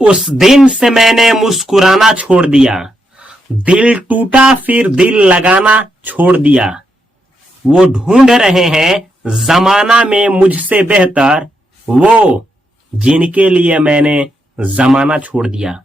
उस दिन से मैंने मुस्कुराना छोड़ दिया, दिल टूटा फिर दिल लगाना छोड़ दिया। वो ढूंढ रहे हैं जमाना में मुझसे बेहतर, वो जिनके लिए मैंने जमाना छोड़ दिया।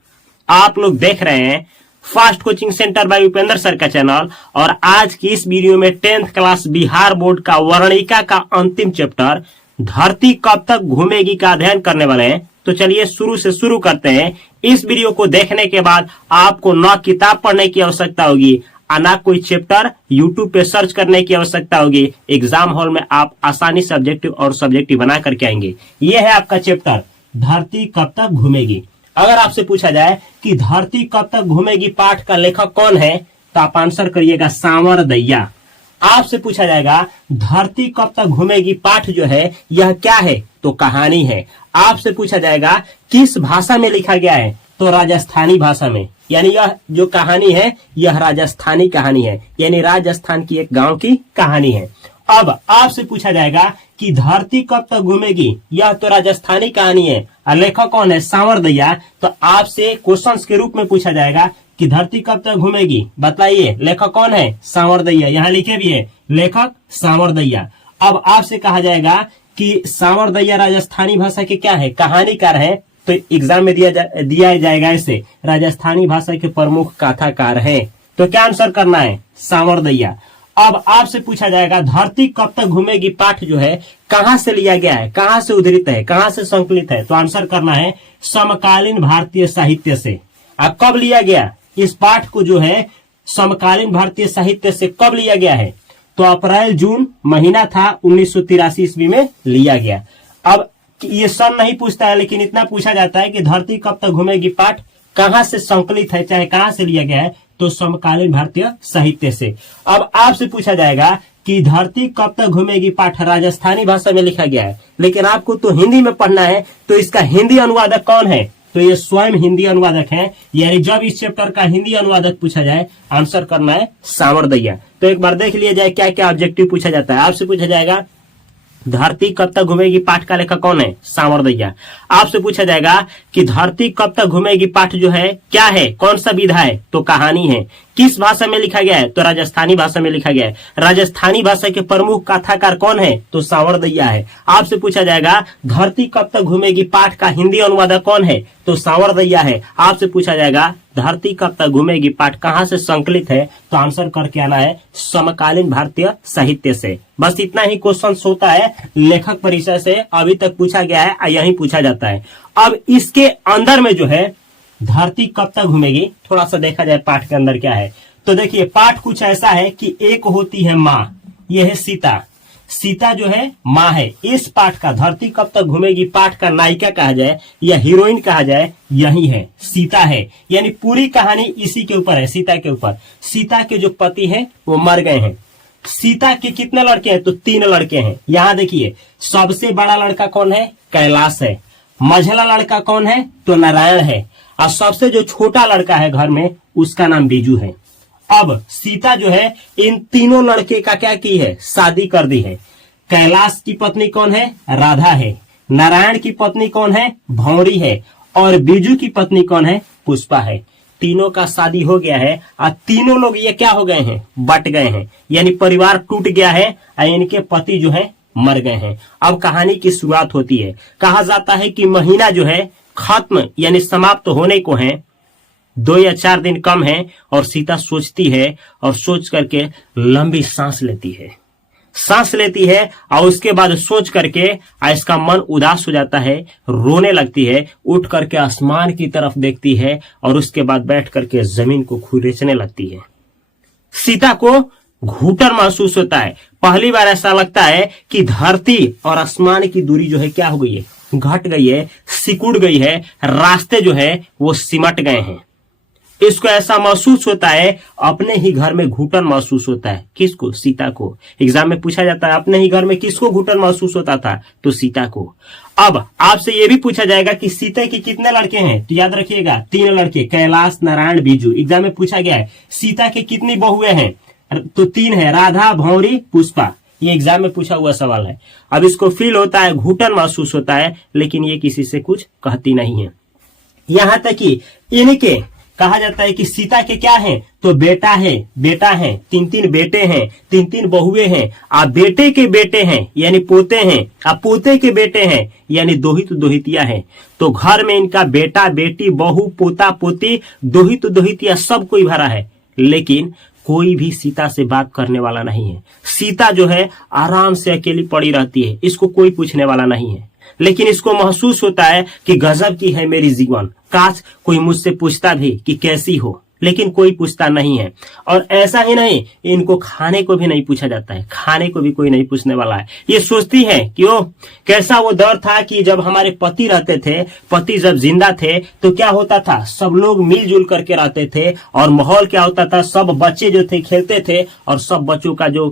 आप लोग देख रहे हैं fast coaching centre by Upendra sir का चैनल, और आज की इस वीडियो में 10th क्लास बिहार बोर्ड का वर्णिका का अंतिम चैप्टर धरती कब तक घूमेगी का अध्ययन करने वाले हैं। तो चलिए शुरू से शुरू करते हैं। इस वीडियो को देखने के बाद आपको न किताब पढ़ने की आवश्यकता होगी, ना कोई चैप्टर यूट्यूब पे सर्च करने की आवश्यकता होगी। एग्जाम हॉल में आप आसानी से ऑब्जेक्टिव और सब्जेक्टिव बना करके आएंगे। ये है आपका चैप्टर धरती कब तक घूमेगी। अगर आपसे पूछा जाए कि धरती कब तक घूमेगी पाठ का लेखक कौन है, तो आप आंसर करिएगा सावरदैया। आपसे पूछा जाएगा धरती कब तक घूमेगी पाठ जो है यह क्या है, तो कहानी है। आपसे पूछा जाएगा किस भाषा में लिखा गया है, तो राजस्थानी भाषा में। यानी यह जो कहानी है यह राजस्थानी कहानी है, यानी राजस्थान की एक गांव की कहानी है। अब आपसे पूछा जाएगा कि धरती कब तक घूमेगी, यह तो राजस्थानी कहानी है और लेखक कौन है, सावरदैया। तो आपसे क्वेश्चंस के रूप में पूछा जाएगा कि धरती कब तक घूमेगी, बताइए लेखक कौन है, सावरदैया। यहाँ लिखे भी है लेखक सावरदैया। अब आपसे कहा जाएगा कि सावरदैया राजस्थानी भाषा के क्या है, कहानीकार है। तो एग्जाम में दिया जाएगा ऐसे, राजस्थानी भाषा के प्रमुख कथाकार हैं। तो क्या आंसर करना है, सावरदैया। अब आपसे पूछा जाएगा धरती कब तक घूमेगी पाठ जो है कहां से लिया गया है, कहां से उद्धृत है, कहां से संकलित है, तो आंसर करना है समकालीन भारतीय साहित्य से। अब कब लिया गया इस पाठ को जो है समकालीन भारतीय साहित्य से कब लिया गया है, तो अप्रैल जून महीना था 1983 ईस्वी में लिया गया। अब ये सन नहीं पूछता है, लेकिन इतना पूछा जाता है कि धरती कब तक घूमेगी पाठ कहां से संकलित है, चाहे कहां से लिया गया है, तो समकालीन भारतीय साहित्य से। अब आपसे पूछा जाएगा कि धरती कब तक घूमेगी पाठ राजस्थानी भाषा में लिखा गया है, लेकिन आपको तो हिंदी में पढ़ना है, तो इसका हिंदी अनुवादक कौन है, तो ये स्वयं हिंदी अनुवादक है। यानी जब इस चैप्टर का हिंदी अनुवादक पूछा जाए आंसर करना है सावरदैया। तो एक बार देख लिया जाए क्या क्या ऑब्जेक्टिव पूछा जाता है। आपसे पूछा जाएगा धरती कब तक घूमेगी पाठ का लेखक कौन है, सावरदैया। आपसे पूछा जाएगा कि धरती कब तक घूमेगी पाठ जो है क्या है, कौन सा विधा है, तो कहानी है। किस भाषा में लिखा गया है, तो राजस्थानी भाषा में लिखा गया है। राजस्थानी भाषा के प्रमुख कथाकार कौन है, तो सावरदैया है। आपसे पूछा जाएगा धरती कब तक घूमेगी पाठ का हिंदी अनुवादक कौन है, तो सावरदैया है। आपसे पूछा जाएगा धरती कब तक घूमेगी पाठ कहां से संकलित है, तो आंसर करके आना है समकालीन भारतीय साहित्य से। बस इतना ही क्वेश्चन होता है लेखक परिचय से, अभी तक पूछा गया है, यही पूछा जाता है। अब इसके अंदर में जो है धरती कब तक घूमेगी, थोड़ा सा देखा जाए पाठ के अंदर क्या है। तो देखिए पाठ कुछ ऐसा है कि एक होती है माँ, यह है सीता। सीता जो है माँ है। इस पाठ का धरती कब तक घूमेगी पाठ का नायिका कहा जाए या हीरोइन कहा जाए, यही है सीता है। यानी पूरी कहानी इसी के ऊपर है, सीता के ऊपर। सीता के जो पति हैं वो मर गए हैं। सीता के कितने लड़के हैं, तो 3 लड़के हैं। यहाँ देखिए सबसे बड़ा लड़का कौन है, कैलाश है। मझला लड़का कौन है, तो नारायण है। और सबसे जो छोटा लड़का है घर में उसका नाम बीजू है। अब सीता जो है इन तीनों लड़के का क्या की है, शादी कर दी है। कैलाश की पत्नी कौन है, राधा है। नारायण की पत्नी कौन है, भौरी है। और बीजू की पत्नी कौन है, पुष्पा है। तीनों का शादी हो गया है और तीनों लोग ये क्या हो गए हैं, बट गए हैं। यानी परिवार टूट गया है और इनके पति जो है मर गए हैं। अब कहानी की शुरुआत होती है। कहा जाता है कि महीना जो है खत्म यानी समाप्त होने को है, 2 या 4 दिन कम है। और सीता सोचती है और सोच करके लंबी सांस लेती है और उसके बाद सोच करके इसका मन उदास हो जाता है, रोने लगती है। उठ करके आसमान की तरफ देखती है और उसके बाद बैठ करके जमीन को खुरेचने लगती है। सीता को घुटन महसूस होता है। पहली बार ऐसा लगता है कि धरती और आसमान की दूरी जो है क्या हो गई है, घट गई है, सिकुड़ गई है। रास्ते जो है वो सिमट गए हैं। इसको ऐसा महसूस होता है, अपने ही घर में घुटन महसूस होता है। किसको, सीता को। एग्जाम में पूछा जाता है अपने ही घर में किसको घुटन महसूस होता था, तो सीता को। अब आपसे यह भी पूछा जाएगा कि सीता के कितने लड़के हैं, तो याद रखिएगा 3 लड़के, कैलाश, नारायण, बीजू। एग्जाम में पूछा गया है सीता के कितनी बहुएं हैं, तो 3 है, राधा, भौरी, पुष्पा। ये एग्जाम में पूछा हुआ सवाल है। अब इसको फील होता है, घुटन महसूस होता है, लेकिन ये किसी से कुछ कहती नहीं है। यहाँ तक कि इनके कहा जाता है कि सीता के क्या है, तो बेटा है, तीन तीन बेटे हैं, तीन तीन बहुए हैं, आप बेटे के बेटे हैं यानी पोते हैं, आप पोते के बेटे हैं यानी दोहित दोहितिया हैं। तो घर में इनका बेटा बेटी बहू पोता पोती दोहित दोहितिया सब कोई भरा है, लेकिन कोई भी सीता से बात करने वाला नहीं है। सीता जो है आराम से अकेली पड़ी रहती है, इसको कोई पूछने वाला नहीं है, लेकिन इसको महसूस होता है कि गजब की है मेरी जीवन, काश कोई मुझसे पूछता भी कि कैसी हो, लेकिन कोई पूछता नहीं है। और ऐसा ही नहीं, इनको खाने को भी नहीं पूछा जाता है, खाने को भी कोई नहीं पूछने वाला है। ये सोचती है कि ओ कैसा वो दौर था कि जब हमारे पति रहते थे, पति जब जिंदा थे तो क्या होता था, सब लोग मिलजुल करके रहते थे और माहौल क्या होता था, सब बच्चे जो थे खेलते थे और सब बच्चों का जो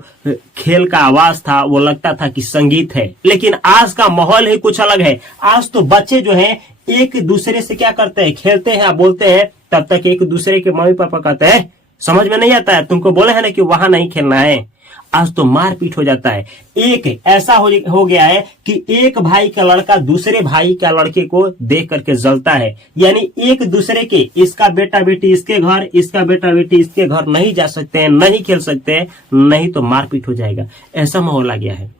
खेल का आवाज था वो लगता था कि संगीत है। लेकिन आज का माहौल ही कुछ अलग है। आज तो बच्चे जो है एक दूसरे से क्या करते हैं, खेलते हैं, बोलते हैं, तब तक एक दूसरे के मम्मी पापा कहते हैं समझ में नहीं आता है, तुमको बोले है ना कि वहां नहीं खेलना है। आज तो मारपीट हो जाता है। एक ऐसा हो गया है कि एक भाई का लड़का दूसरे भाई का लड़के को देख करके जलता है, यानी एक दूसरे के, इसका बेटा बेटी इसके घर, इसका बेटा बेटी इसके घर नहीं जा सकते हैं, नहीं खेल सकते हैं, नहीं तो मारपीट हो जाएगा। ऐसा माहौल आ गया है।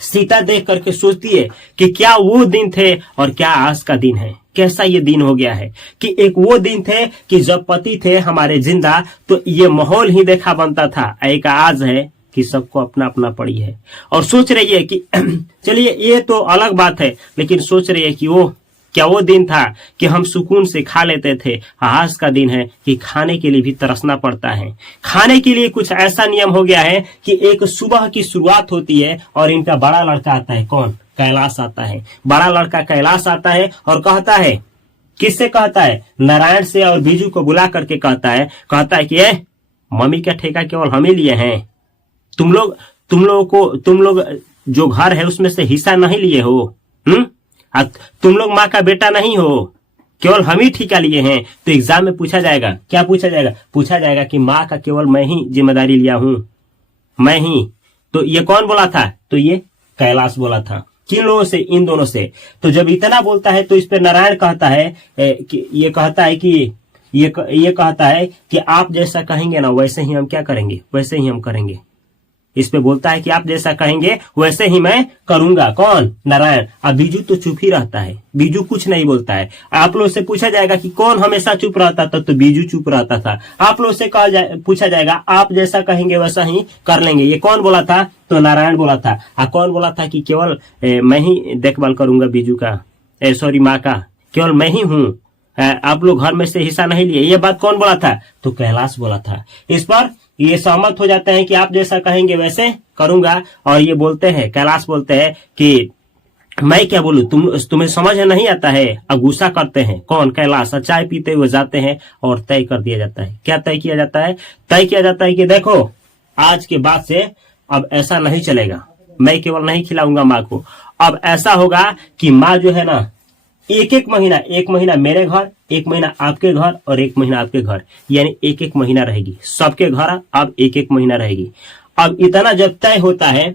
सीता देख करके सोचती है कि क्या वो दिन थे और क्या आज का दिन है। कैसा ये दिन हो गया है कि एक वो दिन थे कि जब पति थे हमारे जिंदा तो ये माहौल ही देखा बनता था, एक आज है कि सबको अपना अपना पड़ी है। और सोच रही है कि चलिए ये तो अलग बात है, लेकिन सोच रही है कि वो क्या वो दिन था कि हम सुकून से खा लेते थे, आज का दिन है कि खाने के लिए भी तरसना पड़ता है। खाने के लिए कुछ ऐसा नियम हो गया है कि एक सुबह की शुरुआत होती है और इनका बड़ा लड़का आता है, कौन, कैलाश आता है। बड़ा लड़का कैलाश आता है और कहता है, किससे कहता है, नारायण से और बीजू को बुला करके कहता है कि मम्मी का ठेका केवल हम ही लिए हैं, तुम लोग जो घर है उसमें से हिस्सा नहीं लिए हो, तुम लोग माँ का बेटा नहीं हो, केवल हम ही ठेका लिए हैं। तो एग्जाम में पूछा जाएगा, क्या पूछा जाएगा, पूछा जाएगा कि माँ का केवल मैं ही जिम्मेदारी लिया हूं, मैं ही। तो ये कौन बोला था, तो ये कैलाश बोला था। किन लोगों से, इन दोनों से। तो जब इतना बोलता है तो इस पे नारायण कहता है कि ये कहता है कि आप जैसा कहेंगे ना वैसे ही हम क्या करेंगे, वैसे ही हम करेंगे। इस पे बोलता है कि आप जैसा कहेंगे वैसे ही मैं करूंगा, कौन, नारायण। अब बीजू तो चुप ही रहता है, बीजू कुछ नहीं बोलता है। आप लोग से पूछा जाएगा कि कौन हमेशा चुप रहता था, तो बीजू चुप रहता था। आप लोग से पूछा जाएगा आप जैसा कहेंगे वैसा ही कर लेंगे, ये कौन बोला था, तो नारायण बोला था। कौन बोला था कि केवल मैं ही देखभाल करूंगा बीजू का, सॉरी माँ का, केवल मैं ही हूँ, आप लोग घर में से हिस्सा नहीं लिए, ये बात कौन बोला था, तो कैलाश बोला था। इस पर ये सहमत हो जाते हैं कि आप जैसा कहेंगे वैसे करूंगा। और ये बोलते हैं, कैलाश बोलते हैं कि मैं क्या बोलूं, तुम्हें समझ नहीं आता है। अब गुस्सा करते हैं, कौन, कैलाश। चाय पीते हुए जाते हैं और तय कर दिया जाता है। क्या तय किया जाता है, तय किया जाता है कि देखो आज के बाद से अब ऐसा नहीं चलेगा, मैं केवल नहीं खिलाऊंगा माँ को, अब ऐसा होगा कि माँ जो है ना एक महीना मेरे घर, एक महीना आपके घर और एक महीना आपके घर, यानी एक महीना रहेगी सबके घर। अब एक महीना रहेगी। अब इतना जब तय होता है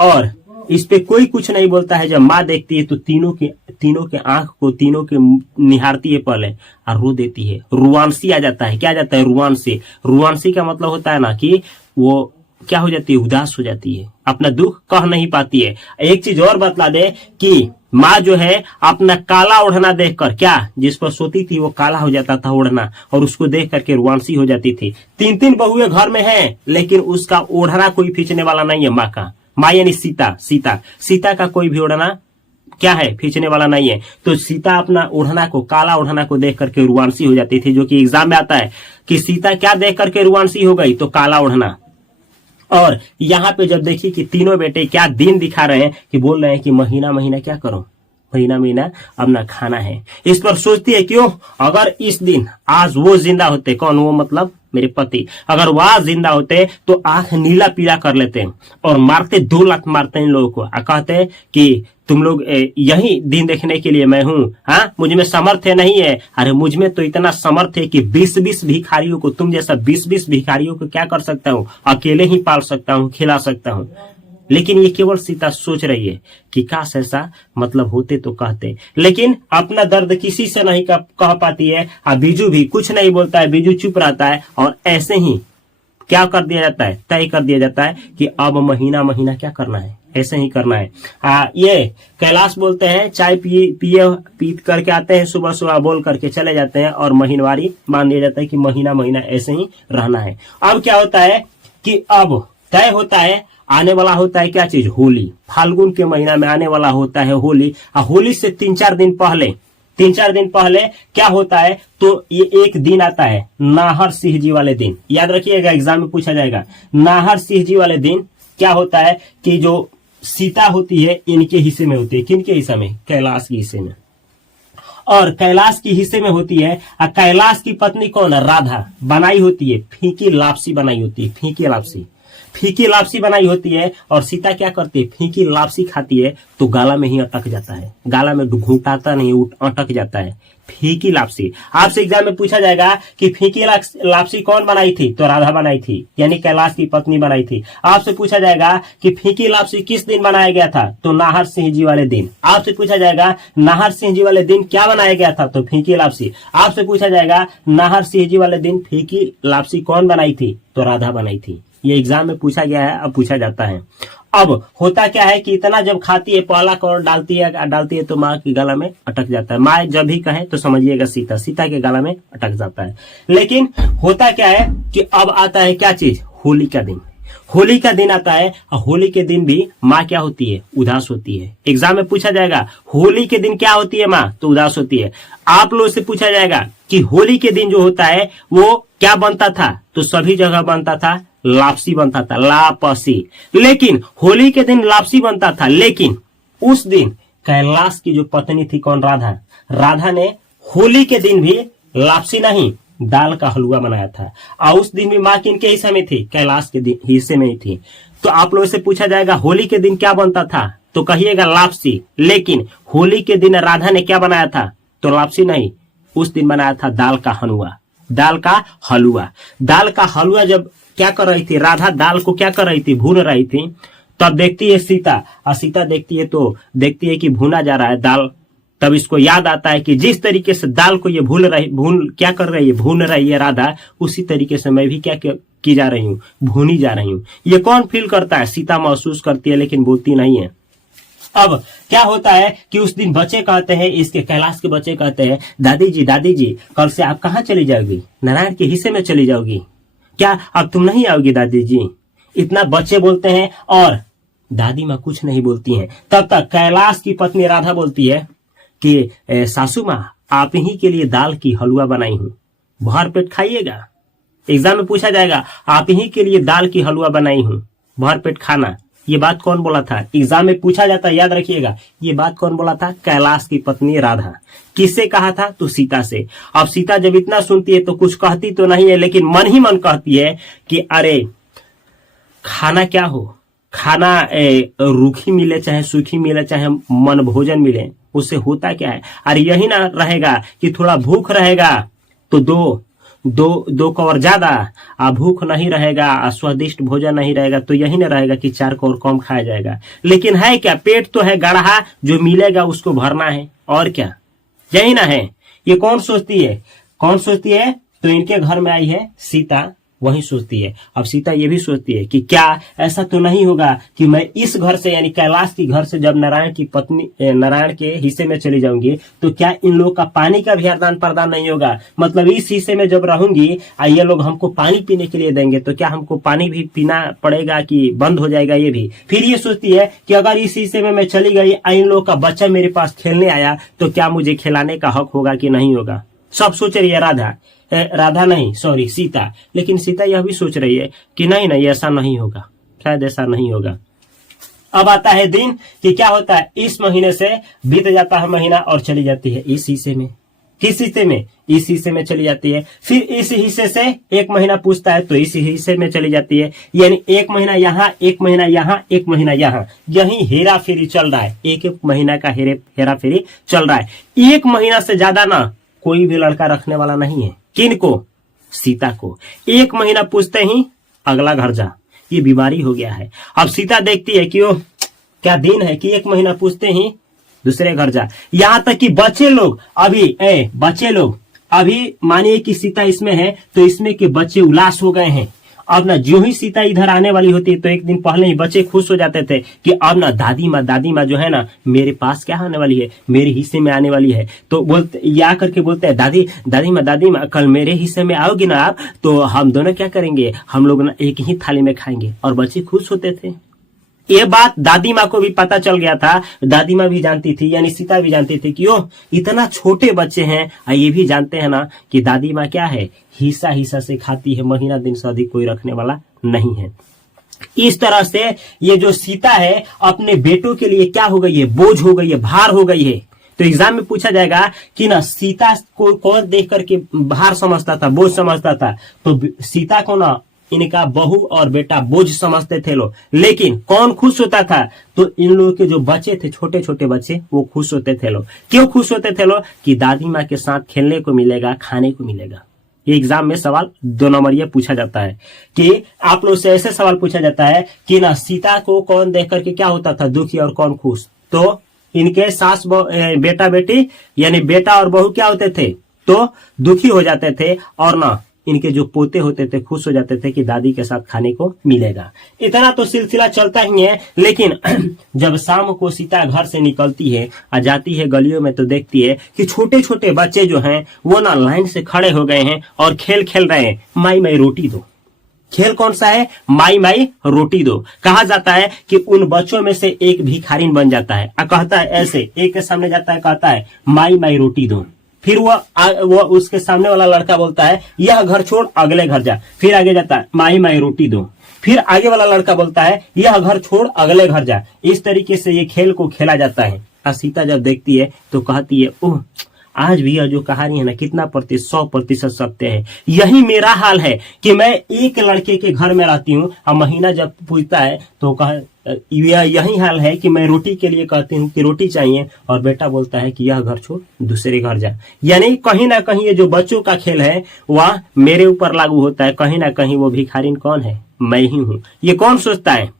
और इस पे कोई कुछ नहीं बोलता है। जब माँ देखती है तो तीनों के आंख को तीनों के निहारती है पहले और रो देती है। रुआंसी आ जाता है। क्या जाता है, रुआंसी। रुआंसी का मतलब होता है ना कि वो क्या हो जाती है, उदास हो जाती है, अपना दुख कह नहीं पाती है। एक चीज और बतला दे कि माँ जो है अपना काला ओढ़ना देखकर, क्या जिस पर सोती थी वो काला हो जाता था ओढ़ना, और उसको देख करके रुआंसी हो जाती थी। तीन बहुए घर में हैं, लेकिन उसका ओढ़ना कोई खींचने वाला नहीं है माँ का। माँ यानी सीता का कोई भी ओढ़ना क्या है, खींचने वाला नहीं है। तो सीता अपना ओढ़ना को, काला ओढ़ना को देख करके रुआंसी हो जाती थी, जो कि एग्जाम में आता है कि सीता क्या देख करके रुआंसी हो गई, तो काला ओढ़ना। और यहाँ पे जब देखिए कि तीनों बेटे क्या दिन दिखा रहे हैं कि बोल रहे हैं कि महीना क्या करो, महीना अब ना खाना है। इस पर सोचती है क्यों, अगर इस दिन आज वो जिंदा होते, कौन, वो मतलब मेरे पति, अगर वो आज जिंदा होते तो आंख नीला पीला कर लेते और मारते, 2 लाख मारते इन लोगों को। कहते कि तुम लोग यही दिन देखने के लिए मैं हूँ, हाँ, मुझ में सामर्थ्य नहीं है। अरे मुझ में तो इतना सामर्थ्य है कि 20 भिखारियों को, तुम जैसा 20 भिखारियों को क्या कर सकता हूँ, अकेले ही पाल सकता हूँ, खिला सकता हूँ। लेकिन ये केवल सीता सोच रही है कि काश ऐसा मतलब होते तो कहते, लेकिन अपना दर्द किसी से नहीं कह पाती है। और बीजू भी कुछ नहीं बोलता है, बीजू चुप रहता है और ऐसे ही क्या कर दिया जाता है, तय कर दिया जाता है कि अब महीना महीना क्या करना है, ऐसे ही करना है। ये कैलाश बोलते हैं चाय पी करके आते हैं, सुबह सुबह बोल करके चले जाते हैं और महीनवारी मान दिया जाता है कि महीना महीना ऐसे ही रहना है। अब क्या होता है कि अब तय होता है, आने वाला होता है क्या चीज, होली। फाल्गुन के महीना में आने वाला होता है होली। होली से 3-4 दिन पहले क्या होता है, तो ये एक दिन आता है नाहर सिंह जी वाले दिन। याद रखिएगा, एग्जाम में पूछा जाएगा। नाहर सिंह जी वाले दिन क्या होता है कि जो सीता होती है इनके हिस्से में होती है। किनके हिस्से में, कैलाश के हिस्से में। और कैलाश की हिस्से में होती है, और कैलाश की पत्नी कौन है, राधा बनाई होती है, फीकी लापसी बनाई होती है, फीकी लापसी बनाई होती है। और सीता क्या करती है, फीकी लापसी खाती है तो गाला में ही अटक जाता है, गाला में घुटाता नहीं, अटक जाता है, फीकी लापसी। आपसे एग्जाम में पूछा जाएगा कि फीकी लापसी कौन बनाई थी, तो राधा बनाई थी, यानी कैलाश की पत्नी बनाई थी। आपसे पूछा जाएगा कि फीकी लापसी किस दिन बनाया गया था, तो नाहर सिंह जी वाले दिन। आपसे पूछा जाएगा नाहर सिंह जी वाले दिन क्या बनाया गया था, तो फीकी लापसी। आपसे पूछा जाएगा नाहर सिंह जी वाले दिन फीकी लापसी कौन बनाई थी, तो राधा बनाई थी। ये एग्जाम में पूछा गया है, अब पूछा जाता है। अब होता क्या है कि इतना जब खाती है, पहला कौर डालती है तो माँ के गला में अटक जाता है। माँ जब भी कहे तो समझिएगा सीता के गला में अटक जाता है। लेकिन होता क्या है कि अब आता है क्या चीज, होली का दिन आता है। और होली के दिन भी माँ क्या होती है, उदास होती है। एग्जाम में पूछा जाएगा होली के दिन क्या होती है माँ, तो उदास होती है। आप लोगों से पूछा जाएगा कि होली के दिन जो होता है वो क्या बनता था, तो सभी जगह बनता था, लापसी बनता था, लापसी। लेकिन होली के दिन लापसी बनता था, लेकिन उस दिन कैलाश की जो पत्नी थी कौन, राधा ने होली के दिन भी लापसी नहीं, दाल का हलवा बनाया था। और उस दिन भी माँ किनके हिस्से में थी, कैलाश के हिस्से में ही थी। तो आप लोगों से पूछा जाएगा होली के दिन क्या बनता था, तो कहिएगा लापसी। लेकिन होली के दिन राधा ने क्या बनाया था, तो लापसी नहीं, उस दिन बनाया था दाल का हलवा। जब क्या कर रही थी राधा, दाल को क्या कर रही थी, भून रही थी। तब देखती है सीता, और सीता देखती है कि भूना जा रहा है दाल। तब इसको याद आता है कि जिस तरीके से दाल को ये भून रही है राधा, उसी तरीके से मैं भी क्या की जा रही हूँ, भूनी जा रही हूँ। ये कौन फील करता है, सीता महसूस करती है, लेकिन बोलती नहीं है। अब क्या होता है कि उस दिन बच्चे कहते हैं, इसके कैलाश के बच्चे कहते हैं, दादी जी कल से आप कहाँ चली जाओगी, नारायण के हिस्से में चली जाओगी क्या, अब तुम नहीं आओगी दादी जी। इतना बच्चे बोलते हैं और दादी माँ कुछ नहीं बोलती हैं। तब तक कैलाश की पत्नी राधा बोलती है कि सासू माँ आप ही के लिए दाल की हलवा बनाई हूँ, भर पेट खाइएगा। एग्जाम में पूछा जाएगा आप ही के लिए दाल की हलवा बनाई हूँ, भर पेट खाना। ये बात कौन बोला था, एग्जाम में पूछा जाता है, याद रखिएगा। ये बात कौन बोला था, कैलाश की पत्नी राधा। किससे कहा था, तो सीता से। अब सीता जब इतना सुनती है तो कुछ कहती तो नहीं है, लेकिन मन ही मन कहती है कि अरे खाना क्या हो, खाना रूखी मिले चाहे सूखी मिले चाहे मन भोजन मिले, उससे होता क्या है। अरे यही ना रहेगा कि थोड़ा भूख रहेगा तो दो कौर ज्यादा, भूख नहीं रहेगा, स्वादिष्ट भोजन नहीं रहेगा तो यही ना रहेगा कि 4 कौर कम खाया जाएगा। लेकिन है क्या, पेट तो है गढ़ा, जो मिलेगा उसको भरना है, और क्या, यही ना है। ये कौन सोचती है, तो इनके घर में आई है सीता, वही सोचती है। अब सीता ये भी सोचती है कि क्या ऐसा तो नहीं होगा कि मैं इस घर से, यानी कैलाश की घर से जब नारायण के हिस्से में चली जाऊंगी तो क्या इन लोग का पानी का भी आदान प्रदान नहीं होगा। मतलब इस हिस्से में जब रहूंगी ये लोग हमको पानी पीने के लिए देंगे तो क्या हमको पानी भी पीना पड़ेगा कि बंद हो जाएगा ये भी। फिर ये सोचती है कि अगर इस हिस्से में मैं चली गई, इन लोग का बच्चा मेरे पास खेलने आया तो क्या मुझे खिलाने का हक होगा कि नहीं होगा। सब सोच रही है सीता। लेकिन सीता यह भी सोच रही है कि नहीं ऐसा नहीं होगा, शायद ऐसा नहीं होगा। अब आता है दिन कि क्या होता है, इस महीने से बीत जाता है महीना और चली जाती है इस हिस्से में। किस हिस्से में, इस हिस्से में चली जाती है। फिर इस हिस्से से 1 महीना पूछता है तो इस हिस्से में चली जाती है, यानी 1 महीना यहाँ, 1 महीना यहाँ, 1 महीना यहाँ, यही हेरा फेरी चल रहा है। एक महीना का हेरा फेरी चल रहा है। 1 महीना से ज्यादा ना कोई भी लड़का रखने वाला नहीं है। किनको, सीता को। 1 महीना पूछते ही अगला घर जा, ये बीमारी हो गया है। अब सीता देखती है कि ओ क्या दिन है कि 1 महीना पूछते ही दूसरे घर जा। यहां तक कि बच्चे लोग अभी मानिए कि सीता इसमें है तो इसमें के बच्चे उलास हो गए हैं। अब ना जो ही सीता इधर आने वाली होती है तो एक दिन पहले ही बच्चे खुश हो जाते थे कि अब ना दादी माँ जो है ना मेरे पास क्या आने वाली है, मेरे हिस्से में आने वाली है। तो बोलते या करके बोलते हैं दादी माँ कल मेरे हिस्से में आओगी ना आप, तो हम दोनों क्या करेंगे, हम लोग ना एक ही थाली में खाएंगे। और बच्चे खुश होते थे। ये बात दादी माँ को भी पता चल गया था। दादी माँ भी जानती थी, यानी सीता भी जानती थी कि ओह इतना छोटे बच्चे हैं। ये भी जानते हैं ना कि दादी माँ क्या है, हिस्सा से खाती है, महीना दिन से अधिक कोई रखने वाला नहीं है। इस तरह से ये जो सीता है अपने बेटों के लिए क्या हो गई है, बोझ हो गई है, भार हो गई है। तो एग्जाम में पूछा जाएगा कि ना सीता को कौन देख करके भार समझता था, बोझ समझता था। तो सीता को ना इनका बहू और बेटा बोझ समझते थे लोग। लेकिन कौन खुश होता था, तो इन लोगों के जो बच्चे थे, छोटे छोटे बच्चे, वो खुश होते थे लोग। क्यों खुश होते थे लोग, कि दादी माँ के साथ खेलने को मिलेगा, खाने को मिलेगा। ये एग्जाम में सवाल 2 नंबर ये पूछा जाता है कि आप लोग से ऐसे सवाल पूछा जाता है कि ना सीता को कौन देख करके क्या होता था दुखी और कौन खुश। तो इनके सास बेटा बेटी यानी बेटा और बहू क्या होते थे, तो दुखी हो जाते थे। और ना इनके जो पोते होते थे खुश हो जाते थे कि दादी के साथ खाने को मिलेगा। इतना तो सिलसिला चलता ही है। लेकिन जब शाम को सीता घर से निकलती है और जाती है गलियों में तो देखती है कि छोटे छोटे बच्चे जो हैं वो ना लाइन से खड़े हो गए हैं और खेल खेल रहे हैं, माई माई रोटी दो। खेल कौन सा है, माई माई रोटी दो। कहा जाता है कि उन बच्चों में से एक भिखारिन बन जाता है और कहता है ऐसे, एक के सामने जाता है कहता है माई माई रोटी दो। फिर वो उसके सामने वाला लड़का बोलता है यह घर छोड़ अगले घर जा। फिर आगे जाता है माई माई रोटी दो। फिर आगे वाला लड़का बोलता है यह घर छोड़ अगले घर जा। इस तरीके से ये खेल को खेला जाता है। और सीता जब देखती है तो कहती है ओह आज भी यह जो कहानी है ना कितना 100% सत्य है। यही मेरा हाल है कि मैं एक लड़के के घर में रहती हूँ और महीना जब पूछता है तो यही हाल है कि मैं रोटी के लिए कहती हूँ कि रोटी चाहिए और बेटा बोलता है कि यह घर छोड़ दूसरे घर जा। यानी कहीं ना कहीं ये जो बच्चों का खेल है वह मेरे ऊपर लागू होता है। कहीं ना कहीं वो भिखारिन कौन है, मैं ही हूँ। ये कौन सोचता है,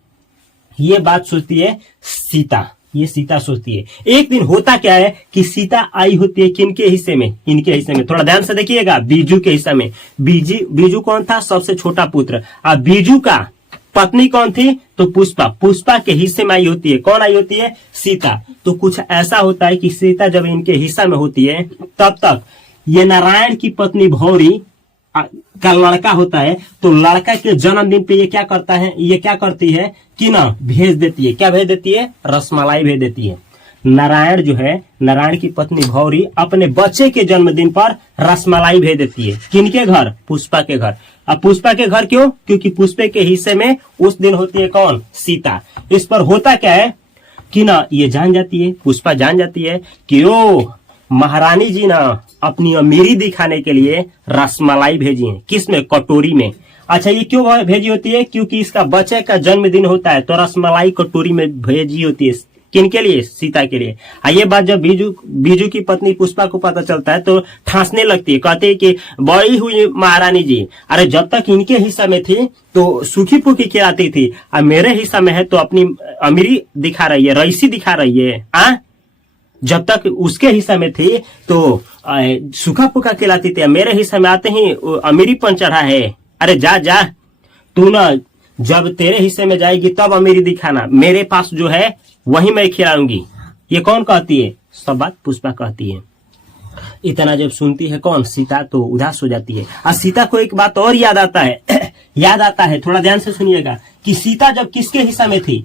ये बात सोचती है सीता। ये सीता सोचती है। एक दिन होता क्या है कि सीता आई होती है किनके हिस्से में, इनके हिस्से में। थोड़ा ध्यान से देखिएगा, बीजू के हिस्से में। बीजू कौन था, सबसे छोटा पुत्र। और बीजू का पत्नी कौन थी, तो पुष्पा। पुष्पा के हिस्से में आई होती है, कौन आई होती है, सीता। तो कुछ ऐसा होता है कि सीता जब इनके हिस्सा में होती है तब तक ये नारायण की पत्नी भौरी का लड़का होता है। तो लड़का के जन्मदिन पे ये क्या करता है, ये क्या करती है कि ना भेज देती है, क्या भेज देती है, रसमलाई भेज देती है। नारायण जो है, नारायण की पत्नी भौरी अपने बच्चे के जन्मदिन पर रसमलाई भेज देती है। किनके घर, पुष्पा के घर। अब पुष्पा के घर क्यों, क्योंकि पुष्पे के हिस्से में उस दिन होती है कौन, सीता। इस पर होता क्या है कि ना ये जान जाती है, पुष्पा जान जाती है कि ओ महारानी जी ना अपनी अमीरी दिखाने के लिए रसमलाई भेजी है। किसमें, कटोरी में। अच्छा ये क्यों भेजी होती है, क्योंकि इसका बच्चे का जन्मदिन होता है तो रसमलाई कटोरी में भेजी होती है। किनके लिए, सीता के लिए। ये बात जब बीजू की पत्नी पुष्पा को पता चलता है तो ठांसने लगती है, कहते है कि बड़ी हुई महारानी जी, अरे जब तक इनके हिस्सा में थी तो सूखी फूकी खिलाती थी, और मेरे हिस्सा में है तो अपनी अमीरी दिखा रही है, रईसी दिखा रही है। जब तक उसके हिस्सा में थी तो सूखा फूका खिलाती थी, मेरे हिस्सा में आते ही अमीरीपन चढ़ा है। अरे जा जा तू ना, जब तेरे हिस्से में जाएगी तब अमीरी दिखाना, मेरे पास जो है वही मैं खिलाऊंगी। ये कौन कहती है, सब बात पुष्पा कहती है। इतना जब सुनती है कौन, सीता, तो उदास हो जाती है। और सीता को एक बात और याद आता है, थोड़ा ध्यान से सुनिएगा, कि सीता जब किसके हिस्सा में थी,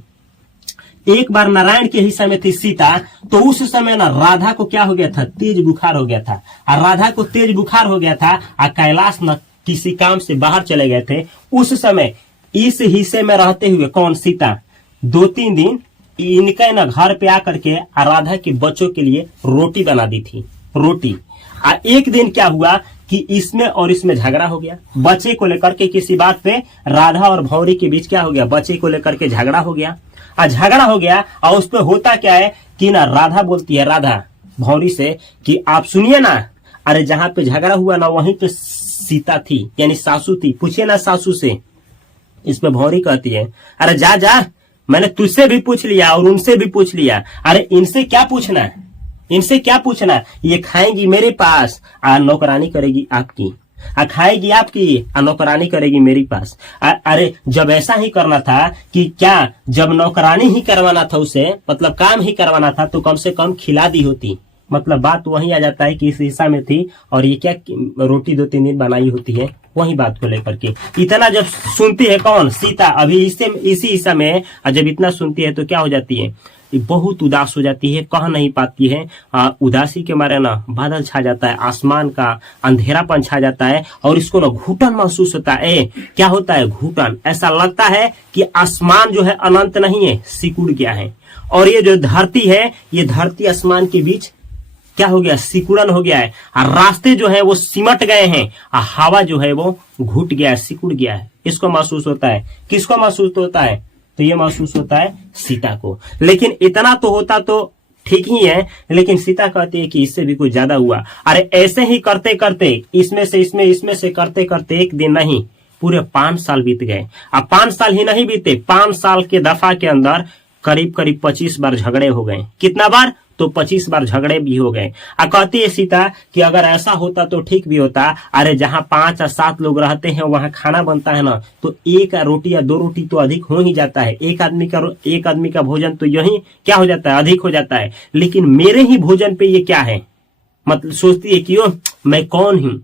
एक बार नारायण के हिस्सा में थी सीता, तो उस समय ना राधा को क्या हो गया था, तेज बुखार हो गया था। और राधा को तेज बुखार हो गया था और कैलाश न किसी काम से बाहर चले गए थे। उस समय इस हिस्से में रहते हुए कौन, सीता 2-3 दिन इनके ना घर पे आकर के राधा के बच्चों के लिए रोटी बना दी थी, रोटी। एक दिन क्या हुआ कि इसमें और इसमें झगड़ा हो गया, बच्चे को लेकर के किसी बात पे राधा और भौरी के बीच क्या हो गया, बच्चे को लेकर के झगड़ा हो गया। झगड़ा हो गया और उस पे होता क्या है कि ना राधा बोलती है, राधा भौरी से कि आप सुनिए ना, अरे जहां पे झगड़ा हुआ ना वहीं पे सीता थी, यानी सासू थी, पूछिए ना सासू से। इस पे भौरी कहती है, अरे जा जा, मैंने तुझसे भी पूछ लिया और उनसे भी पूछ लिया। अरे इनसे क्या पूछना है, इनसे क्या पूछना, ये खाएंगी मेरे पास और नौकरानी करेगी आपकी, खाएगी आपकी और नौकरानी करेगी मेरे पास। अरे जब ऐसा ही करना था कि क्या, जब नौकरानी ही करवाना था उसे, मतलब काम ही करवाना था, तो कम से कम खिला दी होती। मतलब बात वही आ जाता है कि इस हिस्सा में थी और ये क्या रोटी 2-3 दिन बनाई होती है, वही बात को लेकर के इतना जब सुनती है कौन, सीता, अभी इसी हिस्सा में जब इतना सुनती है तो क्या हो जाती है, बहुत उदास हो जाती है, कह नहीं पाती है। उदासी के मारे ना बादल छा जाता है, आसमान का अंधेरापन छा जाता है और इसको ना घुटन महसूस होता है। क्या होता है, घुटन, ऐसा लगता है कि आसमान जो है अनंत नहीं है, सिकुड़ गया है, और ये जो धरती है, ये धरती आसमान के बीच क्या हो गया, सिकुड़न हो गया है, और रास्ते जो है वो सिमट गए हैं, और हवा जो है वो घुट गया है, सिकुड़ गया है। इसको महसूस होता है, किसको महसूस होता है, तो ये महसूस होता है सीता को। लेकिन इतना तो होता तो ठीक ही है, लेकिन सीता कहती है कि इससे भी कुछ ज्यादा हुआ। अरे ऐसे ही करते करते, इसमें से करते करते एक दिन नहीं, पूरे 5 साल बीत गए। अब 5 साल ही नहीं बीते, 5 साल के दफा के अंदर करीब करीब 25 बार झगड़े हो गए। कितना बार, तो 25 बार झगड़े भी हो गए। कहती है सीता कि अगर ऐसा होता तो ठीक भी होता। अरे जहां 5 या 7 लोग रहते हैं वहां खाना बनता है ना, तो 1 रोटी या 2 रोटी तो अधिक हो ही जाता है। एक आदमी का भोजन तो यही क्या हो जाता है, अधिक हो जाता है। लेकिन मेरे ही भोजन पे ये क्या है, मतलब सोचती है कि मैं कौन हूं,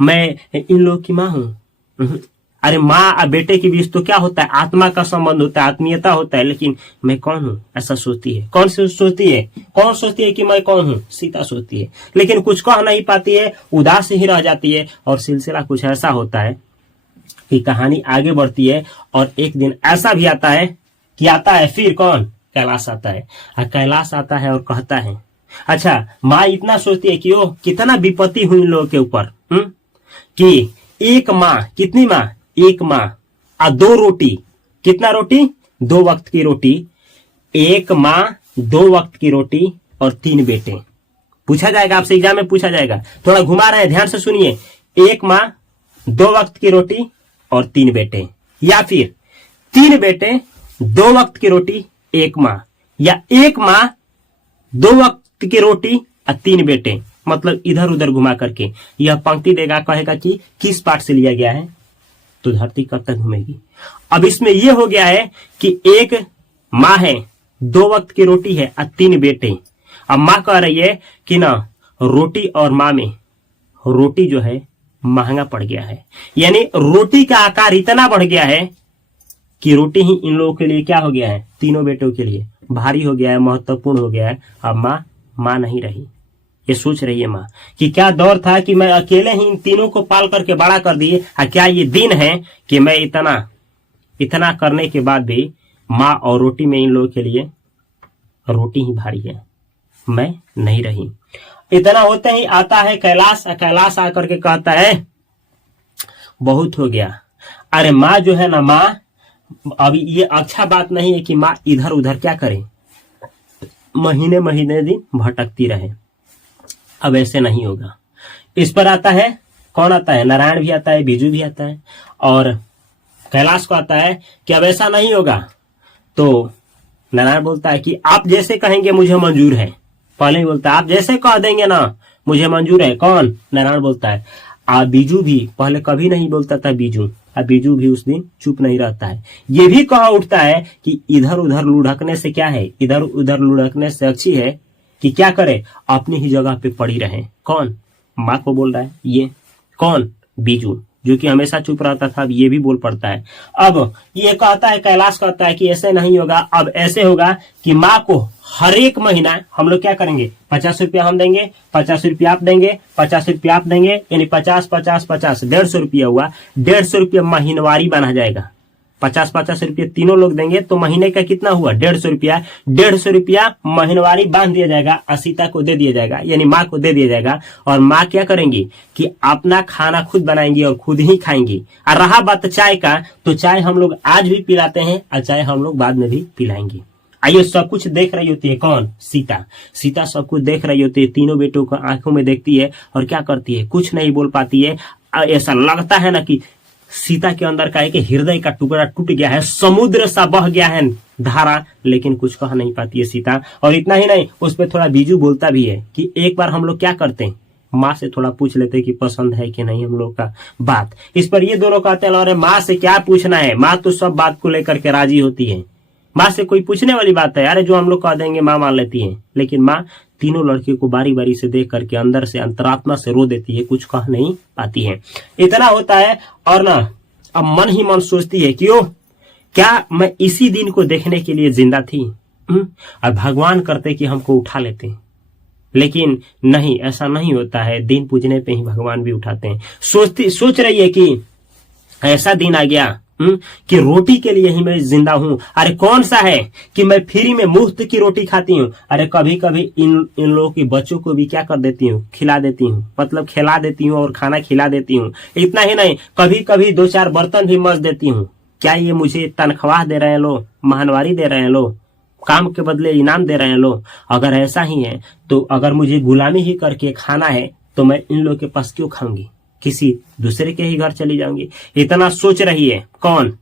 मैं इन लोगों की माँ हूं। अरे माँ और बेटे के बीच तो क्या होता है, आत्मा का संबंध होता है, आत्मीयता होता है, लेकिन मैं कौन हूँ, ऐसा सोचती है। कौन सोचती है कि मैं कौन हूँ, सीता सोचती है। लेकिन कुछ कह नहीं पाती है, उदास ही रह जाती है। और सिलसिला कुछ ऐसा होता है कि कहानी आगे बढ़ती है, और एक दिन ऐसा भी आता है कि आता है फिर कौन, कैलाश आता है। कैलाश आता है और कहता है, अच्छा माँ इतना सोचती है कि कितना विपत्ति हुई इन लोगों के ऊपर, कि एक माँ, कितनी माँ, एक माँ और 2 रोटी, कितना रोटी, 2 वक्त की रोटी, एक माँ 2 वक्त की रोटी और 3 बेटे। पूछा जाएगा आपसे, एग्जाम में पूछा जाएगा, थोड़ा घुमा रहे हैं, ध्यान से सुनिए। एक माँ 2 वक्त की रोटी और 3 बेटे, या फिर 3 बेटे 2 वक्त की रोटी 1 माँ, या 1 माँ 2 वक्त की रोटी और 3 बेटे। मतलब इधर उधर घुमा करके यह पंक्ति देगा, कहेगा कि किस पाठ से लिया गया है, तो धरती कब तक घूमेगी। अब इसमें यह हो गया है कि एक माँ है, 2 वक्त की रोटी है और 3 बेटे। अब माँ कह रही है कि ना रोटी और माँ में रोटी जो है महंगा पड़ गया है, यानी रोटी का आकार इतना बढ़ गया है कि रोटी ही इन लोगों के लिए क्या हो गया है, तीनों बेटों के लिए भारी हो गया है, महत्वपूर्ण हो गया है। अब माँ नहीं रही। ये सोच रही है माँ कि क्या दौर था कि मैं अकेले ही इन तीनों को पाल करके बड़ा कर दिए, क्या ये दिन है कि मैं इतना करने के बाद भी माँ और रोटी में इन लोगों के लिए रोटी ही भारी है, मैं नहीं रही। इतना होते ही आता है कैलाश आकर के कहता है बहुत हो गया। अरे माँ जो है ना, माँ अभी ये अच्छा बात नहीं है कि माँ इधर उधर क्या करे, महीने दिन भटकती रहे। अब ऐसे नहीं होगा। इस पर आता है, कौन आता है, नारायण भी आता है, बीजू भी आता है, और कैलाश को आता है कि अब ऐसा नहीं होगा। तो नारायण बोलता है कि आप जैसे कहेंगे मुझे मंजूर है। पहले ही बोलता है आप जैसे कह देंगे ना मुझे मंजूर है। कौन, नारायण बोलता है। बीजू भी पहले कभी नहीं बोलता था, बीजू भी उस दिन चुप नहीं रहता है। ये भी कह उठता है कि इधर उधर लुढ़कने से क्या है, इधर उधर लुढ़कने से अच्छी है कि क्या करे, अपनी ही जगह पे पड़ी रहे। कौन, माँ को बोल रहा है। ये कौन, बीजू, जो कि हमेशा चुप रहता था, अब ये भी बोल पड़ता है। अब ये कहता है, कैलाश कहता है कि ऐसे नहीं होगा। अब ऐसे होगा कि माँ को हर एक महीना हम लोग क्या करेंगे, 50 रुपया हम देंगे, 50 रुपया आप देंगे, 50 रुपया आप देंगे, यानी 50 150 रुपया हुआ। 150 रुपया महीनवारी बना जाएगा। 50 रुपये तीनों लोग देंगे तो महीने का कितना हुआ, 150 रुपया। 150 रुपया महीनवारी बांध दिया जाएगा, सीता को दे दिया जाएगा, यानी माँ को दे दिया जाएगा। और माँ क्या करेंगी कि अपना खाना खुद बनाएंगी और खुद ही खाएंगी। और रहा बात चाय का, तो चाय हम लोग आज भी पिलाते हैं और चाय हम लोग बाद में भी पिलाएंगे। आइए, सब कुछ देख रही होती है कौन, सीता सब कुछ देख रही होती है, तीनों बेटों को आंखों में देखती है और क्या करती है, कुछ नहीं बोल पाती है। ऐसा लगता है ना कि सीता के अंदर का है कि हृदय का टुकड़ा टूट गया है, समुद्र सा बह गया है धारा, लेकिन कुछ कह नहीं पाती है सीता। और इतना ही नहीं, उस पर थोड़ा बीजू बोलता भी है कि एक बार हम लोग क्या करते हैं, माँ से थोड़ा पूछ लेते कि पसंद है कि नहीं हम लोग का बात। इस पर ये दोनों कहते हैं अरे माँ से क्या पूछना है, माँ तो सब बात को लेकर के राजी होती है, माँ से कोई पूछने वाली बात है, अरे जो हम लोग कह देंगे माँ मान लेती है। लेकिन माँ तीनों लड़कियों को बारी बारी से देख करके अंदर से अंतरात्मा से रो देती है, कुछ कह नहीं पाती है। इतना होता है और ना अब मन ही मन सोचती है क्यों, क्या मैं इसी दिन को देखने के लिए जिंदा थी। और भगवान करते कि हमको उठा लेते, लेकिन नहीं, ऐसा नहीं होता है। दिन पूजने पे ही भगवान भी उठाते हैं। सोच रही है कि ऐसा दिन आ गया कि रोटी के लिए ही मैं जिंदा हूं। अरे कौन सा है कि मैं फ्री में मुफ्त की रोटी खाती हूँ। अरे कभी कभी इन लोगों के बच्चों को भी क्या कर देती हूँ, खिला देती हूँ, मतलब खिला देती हूँ और खाना खिला देती हूँ। इतना ही नहीं, कभी कभी 2-4 बर्तन भी मज देती हूँ। क्या ये मुझे तनख्वाह दे रहे हैं लोग, माहनवारी दे रहे हैं लोग, काम के बदले इनाम दे रहे हैं लोग? अगर ऐसा ही है तो अगर मुझे गुलामी ही करके खाना है तो मैं इन लोगों के पास क्यों खाऊंगी, किसी दूसरे के ही घर चली जाऊंगी। इतना सोच रही है। कौन?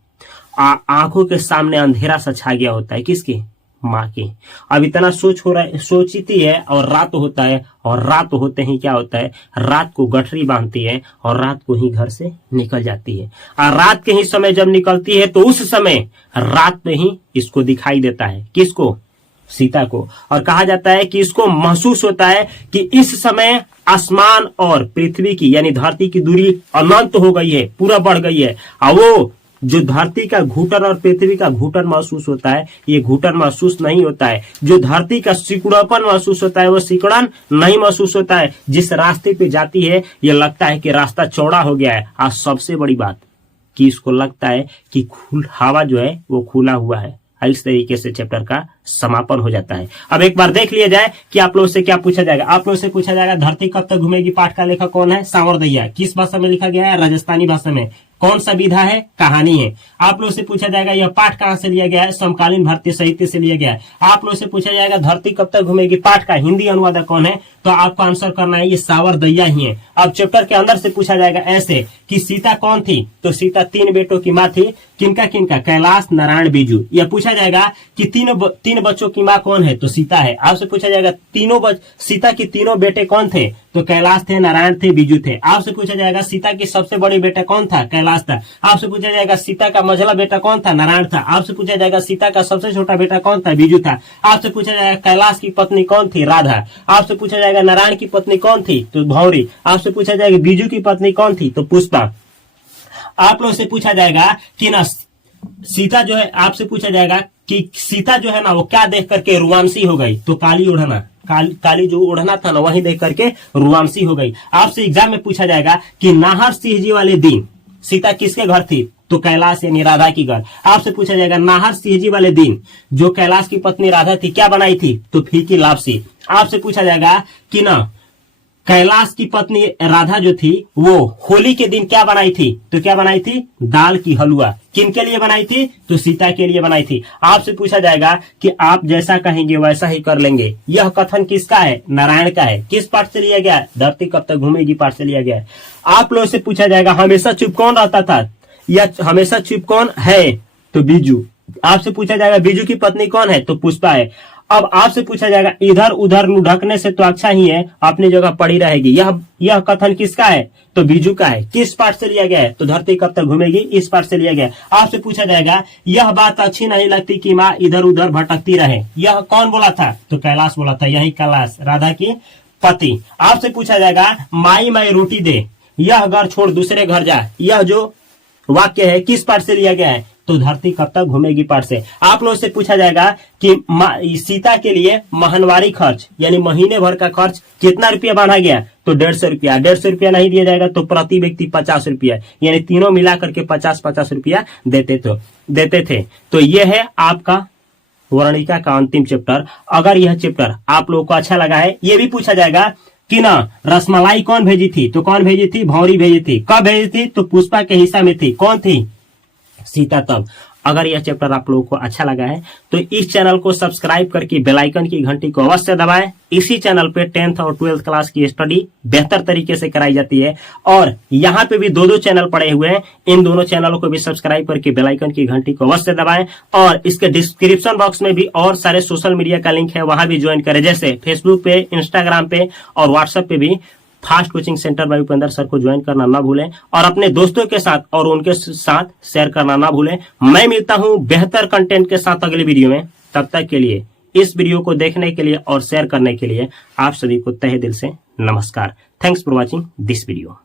आंखों के सामने अंधेरा सा छा गया होता है, किसके? माँ के। अब इतना सोचती है और रात होता है, और रात होते ही क्या होता है, रात को गठरी बांधती है और रात को ही घर से निकल जाती है। और रात के ही समय जब निकलती है तो उस समय रात में ही इसको दिखाई देता है, किसको? सीता को। और कहा जाता है कि इसको महसूस होता है कि इस समय आसमान और पृथ्वी की यानी धरती की दूरी अनंत हो गई है, पूरा बढ़ गई है। और वो जो धरती का घूटन और पृथ्वी का घूटन महसूस होता है, ये घूटन महसूस नहीं होता है। जो धरती का सिकुड़ापन महसूस होता है वो सिकुड़न नहीं महसूस होता है। जिस रास्ते पे जाती है ये लगता है कि रास्ता चौड़ा हो गया है। आज सबसे बड़ी बात कि इसको लगता है कि हवा जो है वो खुला हुआ है। इस तरीके से चैप्टर का समापन हो जाता है। अब एक बार देख लिया जाए कि आप लोगों से क्या पूछा जाएगा। आप लोगों से पूछा जाएगा धरती कब तक घूमेगी पाठ का लेखक कौन है? सांवर दैया। किस भाषा में लिखा गया है? राजस्थानी भाषा में। कौन सा विधा है? कहानी है। आप लोगों से पूछा जाएगा यह पाठ कहां से लिया गया है? समकालीन भारतीय साहित्य से लिया गया है। आप लोगों से पूछा जाएगा धरती कब तक घूमेगी पाठ का हिंदी अनुवादक कौन है? तो आपको आंसर करना है ये सांवर दैया ही है। अब चैप्टर के अंदर से पूछा जाएगा ऐसे कि सीता कौन थी? तो सीता 3 बेटों की माँ थी। किनका किनका? कैलाश, नारायण, बीजू। यह पूछा जाएगा कि तीन बच्चों की माँ कौन है? तो सीता है। आपसे पूछा जाएगा सीता की तीनों बेटे कौन थे? तो कैलाश थे, नारायण थे, बीजू थे। आपसे पूछा जाएगा सीता की सबसे बड़ी बेटा कौन था? कैलाश था। आपसे पूछा जाएगा सीता का मझला बेटा कौन था? नारायण था। आपसे पूछा जाएगा सीता का सबसे छोटा बेटा कौन था? बीजू था। आपसे पूछा जाएगा कैलाश की पत्नी कौन थी? राधा। आपसे पूछा जाएगा नारायण की पत्नी कौन थी? तो भौरी। आपसे पूछा जाएगा बीजू की पत्नी कौन थी? तो पुष्पा। आप लोग से पूछा जाएगा कि ना सीता जो है, आपसे पूछा जाएगा कि सीता जो है ना वो क्या देख करके रुआंसी हो गई? तो काली ओढ़ना, काली जो ओढ़ना था ना वही देख करके रुआंसी हो गई। आपसे एग्जाम में पूछा जाएगा कि नाहर सिंह जी वाले दिन सीता किसके घर थी? तो कैलाश यानी राधा की घर। आपसे पूछा जाएगा नाहर सिंह जी वाले दिन जो कैलाश की पत्नी राधा थी क्या बनाई थी? तो फीकी लापसी। आपसे पूछा जाएगा कि ना कैलाश की पत्नी राधा जो थी वो होली के दिन क्या बनाई थी? तो क्या बनाई थी? दाल की हलवा। किन के लिए बनाई थी? तो सीता के लिए बनाई थी। आपसे पूछा जाएगा कि आप जैसा कहेंगे वैसा ही कर लेंगे। यह कथन किसका है? नारायण का है। किस पाठ से लिया गया? धरती कब तक घूमेगी पाठ से लिया गया है। आप लोगों से पूछा जाएगा हमेशा चुप कौन रहता था या हमेशा चुप कौन है? तो बीजू। आपसे पूछा जाएगा बीजू की पत्नी कौन है? तो पुष्पा है। अब आपसे पूछा जाएगा इधर उधर ढकने से तो अच्छा ही है, अपनी जगह पड़ी रहेगी। यह कथन किसका है? तो बीजू का है। किस पाठ से लिया गया है? तो धरती कब तक घूमेगी इस पाठ से लिया गया है। आपसे पूछा जाएगा यह बात अच्छी नहीं लगती कि माँ इधर उधर भटकती रहे, यह कौन बोला था? तो कैलाश बोला था। यही कैलाश राधा की पति। आपसे पूछा जाएगा माई माई रोटी दे, यह घर छोड़ दूसरे घर जा, यह जो वाक्य है किस पाठ से लिया गया है? तो धरती कब तक घूमेगी पाठ से। आप लोगों से पूछा जाएगा कि सीता के लिए महनवारी खर्च यानी महीने भर का खर्च कितना रुपया बांधा गया? तो 150 रुपया। 150 रुपया नहीं दिया जाएगा तो प्रति व्यक्ति 50 रुपया, यानी तीनों मिला करके 50-50 रुपया देते थे। तो ये है आपका वर्णिका का अंतिम चैप्टर। अगर यह चैप्टर आप लोगों को अच्छा लगा है, ये भी पूछा जाएगा कि ना रसमलाई कौन भेजी थी? तो कौन भेजी थी? भौरी भेजी थी। कब भेजी थी? तो पुष्पा के हिस्सा में थी। कौन थी? सीता। तब अगर यह चैप्टर आप लोगों को अच्छा लगा है तो इस चैनल को सब्सक्राइब करके बेल आइकन की घंटी को अवश्य दबाएं। इसी चैनल पे 10th और 12th क्लास की स्टडी बेहतर तरीके से कराई जाती है और यहाँ पे भी दो चैनल पड़े हुए हैं, इन दोनों चैनलों को भी सब्सक्राइब करके बेल आइकन की घंटी को अवश्य दबाएं। और इसके डिस्क्रिप्शन बॉक्स में भी और सारे सोशल मीडिया का लिंक है, वहां भी ज्वाइन करें, जैसे फेसबुक पे, इंस्टाग्राम पे और व्हाट्सएप पे भी fast coaching centre by Upendra sir को ज्वाइन करना ना भूलें और अपने दोस्तों के साथ और उनके साथ शेयर करना ना भूलें। मैं मिलता हूं बेहतर कंटेंट के साथ अगली वीडियो में। तब तक के लिए इस वीडियो को देखने के लिए और शेयर करने के लिए आप सभी को तहे दिल से नमस्कार। Thanks for watching this video.